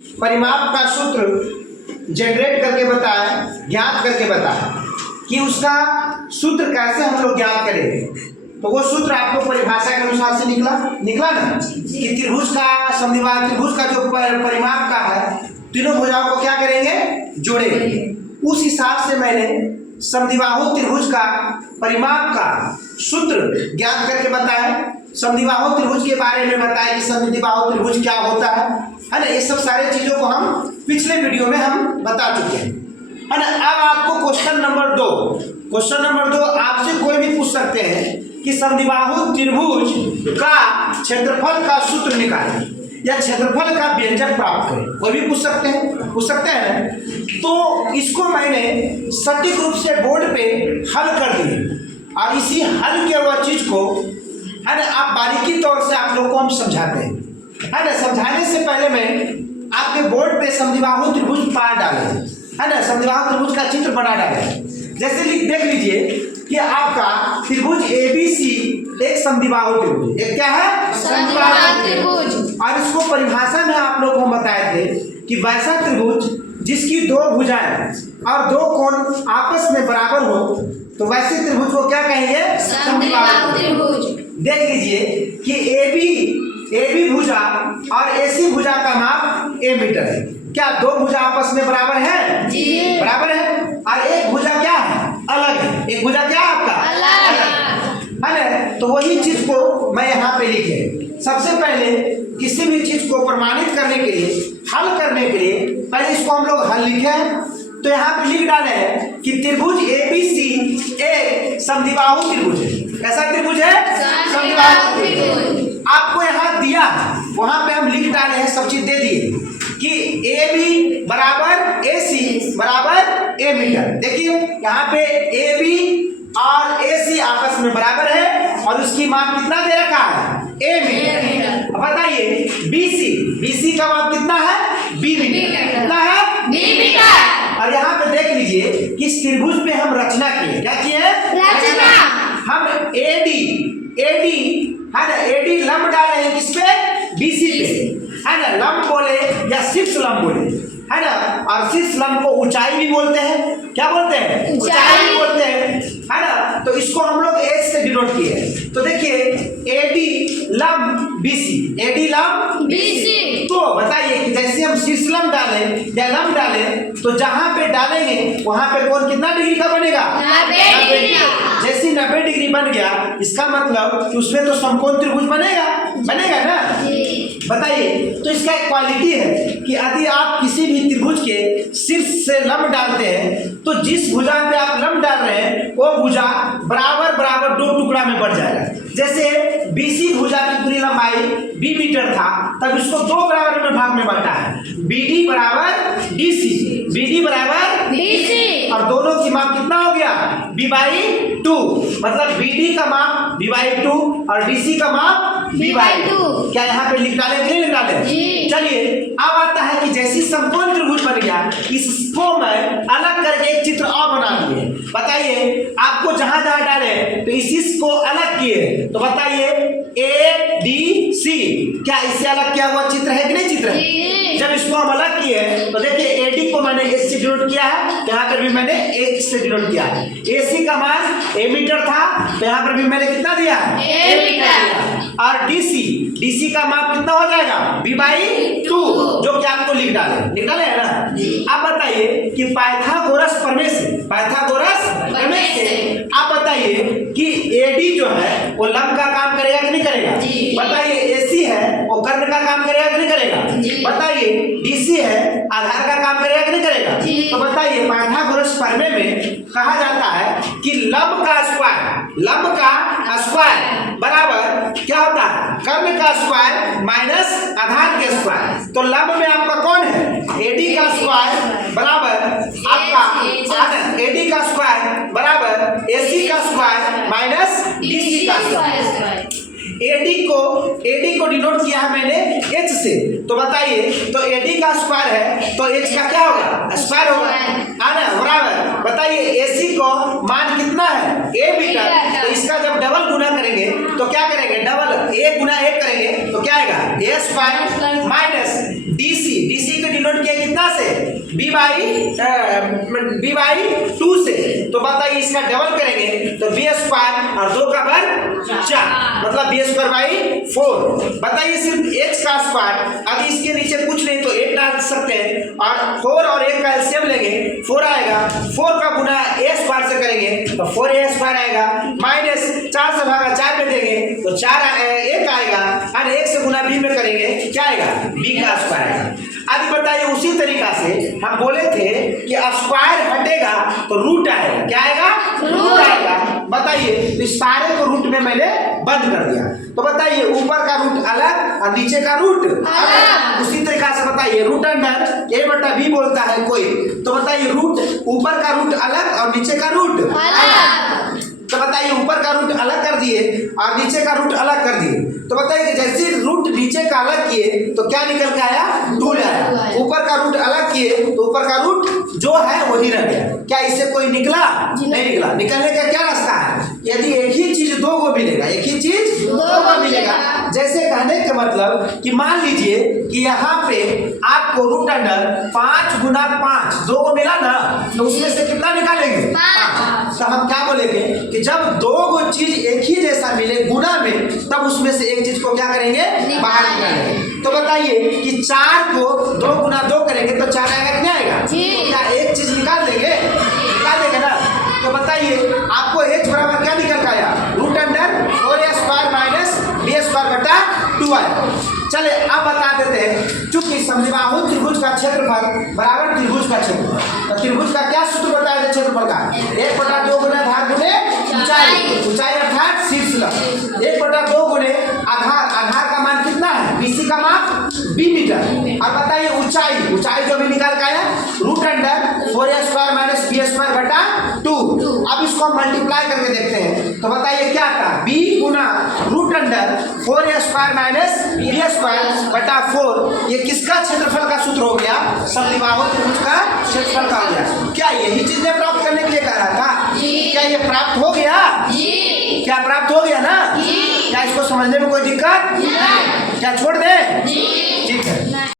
परिमाप का सूत्र जनरेट करके बताए, ज्ञात करके बताए कि उसका सूत्र कैसे हम लोग ज्ञात करेंगे। तो वो सूत्र आपको परिभाषा के अनुसार से निकला ना कि त्रिभुज का समद्विबाहु त्रिभुज का जो परिमाप का है, तीनों भुजाओं को क्या करेंगे, जोड़ेंगे। उस हिसाब से मैंने समद्विबाहु त्रिभुज का परिमाप का सूत्र ज्ञात करके बताया। समद्विबाहु त्रिभुज के बारे में बताया कि समद्विबाहु त्रिभुज क्या होता है ना। ये सब सारे चीजों को हम पिछले वीडियो में हम बता चुके हैं, है ना। अब आपको क्वेश्चन नंबर 2 आपसे कोई भी पूछ सकते हैं कि समद्विबाहु त्रिभुज का क्षेत्रफल का सूत्र निकालें या क्षेत्रफल का व्यंजक प्राप्त करें, कोई भी पूछ सकते हैं। तो इसको मैंने सटीक रूप से बोर्ड पे हल कर दिए और इसी हल के वह चीज को, है ना, आप बारीकी तौर से आप लोग को हम समझाते हैं, है ना। समझाने से पहले मैं आपके बोर्ड पे समद्विबाहु त्रिभुज पा डाले, है ना, समद्विबाहु त्रिभुज का चित्र बना डाले। जैसे देख लीजिए कि आपका त्रिभुज ABC एक समद्विबाहु त्रिभुज, एक क्या है, समद्विबाहु त्रिभुज। और इसको परिभाषा में आप लोगों को बताए थे कि वैसा त्रिभुज जिसकी दो भुजाएं और दो कोण आपस में बराबर हो, तो वैसे त्रिभुज को क्या कहेंगे, समद्विबाहु त्रिभुज। देख लीजिए कि AB भुजा और AC भुजा का माप A मीटर है। क्या दो भुजा आपस में बराबर है? जी। बराबर है। और एक भुजा क्या है, अलग है। एक भुजा क्या है आपका, अलग है ना। तो वही चीज को मैं यहाँ पे लिखे। सबसे पहले किसी भी चीज को प्रमाणित करने के लिए, हल करने के लिए पहले इसको हम लोग हल लिखे हैं। तो यहाँ पे लिख डाले हैं कि त्रिभुज ABC एक समद्विबाहु त्रिभुज है। कैसा त्रिभुज है, समद्विबाहु त्रिभुज। आपको यहाँ दिया, वहां पे हम लिख डाले हैं, सब चीज दे दिए कि AB बराबर AC बराबर A मीटर। देखिए यहाँ पे AB और AC आपस में बराबर है और उसकी माप कितना दे रखा है, A मीटर। अब बताइए BC का माप कितना है, B मीटर। कितना है, B मीटर। और यहाँ पे देख लीजिए कि इस त्रिभुज पे हम रचना किए। क्या किए, रचना। हम AD है ना, AD लंब डाले हैं किस पे, BC पे, है ना। लंब बोले या शीर्ष लंब बोले, है ना। और शीर्ष लंब को ऊंचाई भी बोलते हैं। क्या बोलते हैं, ऊंचाई भी बोलते हैं, है ना। तो इसको हम लोग H से डिनोट किए हैं। तो देखिए AD लंब BC, तो बताइए कि जैसे हम शीर्ष लंब डालें या लंब डालें, तो जहां पे डालेंगे वहां पे कोण कितना डिग्री का बनेगा, 90 डिग्री। जैसे 90 डिग्री बन गया, इसका मतलब कि उसमें तो समकोण त्रिभुज बनेगा ना। बताइए, तो इसका एक क्वालिटी है कि यदि आप किसी भी त्रिभुज के शीर्ष से लंब डालते हैं, तो जिस भुजा पे आप लंब डाल रहे हैं वो भुजा बराबर दो टुकड़ा में बढ़ जाएगा। जैसे BC भुजा की पूरी लंबाई B मीटर था, तब इसको दो बराबर में भाग में बांटा है, BD बराबर BC और दोनों की माप कितना हो गया, B/2। मतलब BD का माप B/2 और DC का माप B/2। क्या यहाँ पे लिख डाले कि नहीं लिख डाले? चलिए, अब आता है कि जैसी समकोण त्रिभुज बन गया, इसको मैं अलग करके एक चित्र और बना दिए। बताइए, आपको जहां जहां डाले तो इसी को अलग किए, तो बताइए ADC, क्या इससे अलग किया हुआ चित्र है कि नहीं चित्र है? जब इसको हम अलग किए तो देखिए AD को मैंने H से डिनोट किया है, यहाँ पर भी मैंने H से डिनोट किया है। AC का मान A मीटर था, तो यहाँ पर भी मैंने कितना दिया, A मीटर। और DC का माप कितना हो जाएगा, B/2, जो कि आपको लिख डाले है ना। अब बताइए कि पाइथागोरस प्रमेय से आप बताइए कि AD जो है वो लंब का काम करेगा कि नहीं करेगा? बताइए AC है वो कर्ण का काम करेगा कि नहीं करेगा? बताइए DC है आधार का काम करेगा कि नहीं करेगा? तो बताइए, पाइथागोरस प्रमेय में कहा जाता है कि लंब का स्क्वायर बराबर क्या होता है, कर्ण का स्क्वायर माइनस आधार के स्क्वायर। तो लंब में आपका कौन है, AD का स्क्वायर बराबर आपका AD का स्क्वायर बराबर AC का स्क्वायर माइनस DC का स्क्वायर। AD को डिनोट किया है मैंने H से। तो बताइए, तो AD का स्क्वायर है तो H का क्या होगा, स्क्वायर होगा, आना बराबर। बताइए AC को मान कितना है, A मीटर। तो इसका जब डबल गुना करेंगे तो क्या करेंगे, डबल A गुना 1 करेंगे तो क्या आएगा, A square minus DC denote किया कितना से, b बाई 2 से। तो बताइए इसका डबल करेंगे तो बी स्क्वायर और 2 का वर्ग 4, मतलब बी स्क्वायर बाई 4। बताइए सिर्फ h का स्क्वायर, अभी इसके नीचे कुछ नहीं तो 8 डाल सकते हैं, और 4 और 1 का एलसीएम लेंगे 4 आएगा, 4 का गुना a स्क्वायर से करेंगे तो 4a स्क्वायर आएगा, माइनस 4 से भागा 4 में देंगे तो 4 1 आएगा, और 1 से गुना b में करेंगे क्या आएगा, b का स्क्वायर आएगा। अभी बताइए उसी तरीका से हम बोले थे कि स्क्वायर हटेगा तो रूट आएगा, क्या आएगा, रूट आएगा। बताइए तो इस सारे को रूट में मैंने बंद कर दिया, तो बताइए ऊपर का रूट अलग और नीचे का रूट अलग। उसी तरीका से बताइए रूट अंडर a बटा b बोलता है कोई, तो बताइए रूट ऊपर का रूट अलग और नीचे का रूट अलग। तो बताइए ऊपर का रूट अलग कर दिए और नीचे का रूट अलग कर दिए, तो बताइए कि जैसे रूट नीचे का अलग किए तो क्या निकल के आया, 2 आया। ऊपर का रूट अलग किए तो ऊपर का रूट जो है वही रह गया। क्या इससे कोई निकला, नहीं निकला। निकलने का क्या रास्ता है, यदि एक ही चीज 2 को मिलेगा, एक ही चीज 2 को मिलेगा। जैसे कहने का मतलब कि मान लीजिए कि यहाँ पे आपको रूट अंडर 5 गुना 5 2 को मिला ना, तो उसमें से कितना निकालेंगे, 5। तो हम क्या बोलेंगे कि जब 2 चीज एक ही जैसा मिले गुना में, तब उसमें से एक चीज को क्या करेंगे, बाहर निकालेंगे। तो बताइए कि 4 को 2 गुना 2 करेंगे तो 4 आएगा, कितना आएगा, क्या एक चीज निकाल देंगे, निकाल देंगे ना। तो बताइए आपको h बराबर क्या निकल के आया, root under 4a square minus b square बटा 2 आया। चले अब बता देते हैं, चूंकि समद्विबाहु त्रिभुज का क्षेत्रफल बराबर त्रिभुज का क्षेत्रफल, तो त्रिभुज का क्या सूत्र बताया था क्षेत्रफल का, 1/2 गुना आधार गुने ऊंचाई, ऊंचाई अर्थात शीर्ष लंब, 1/2 गुने आधार, आधार का मान कितना है, BC का मान 20 मीटर। और बताइए ऊंचाई, ऊंचाई जो भी निकाल के आया root under 4a square minus b square बटा 2। अब इसको हम मल्टीप्लाई करके देखते हैं, तो बताइए क्या था, b गुना root under 4a square minus b square बटा 4। ये किसका क्षेत्रफल का सूत्र हो गया, समद्विबाहु त्रिभुज का क्षेत्रफल का हो गया। क्या यही चीजें प्राप्त करने के लिए कह रहा था, क्या ये प्राप्त हो गया, क्या प्राप्त हो गया ना, क्या इसको समझने में कोई दिक्कत, क्या छोड़ दे, ठीक है।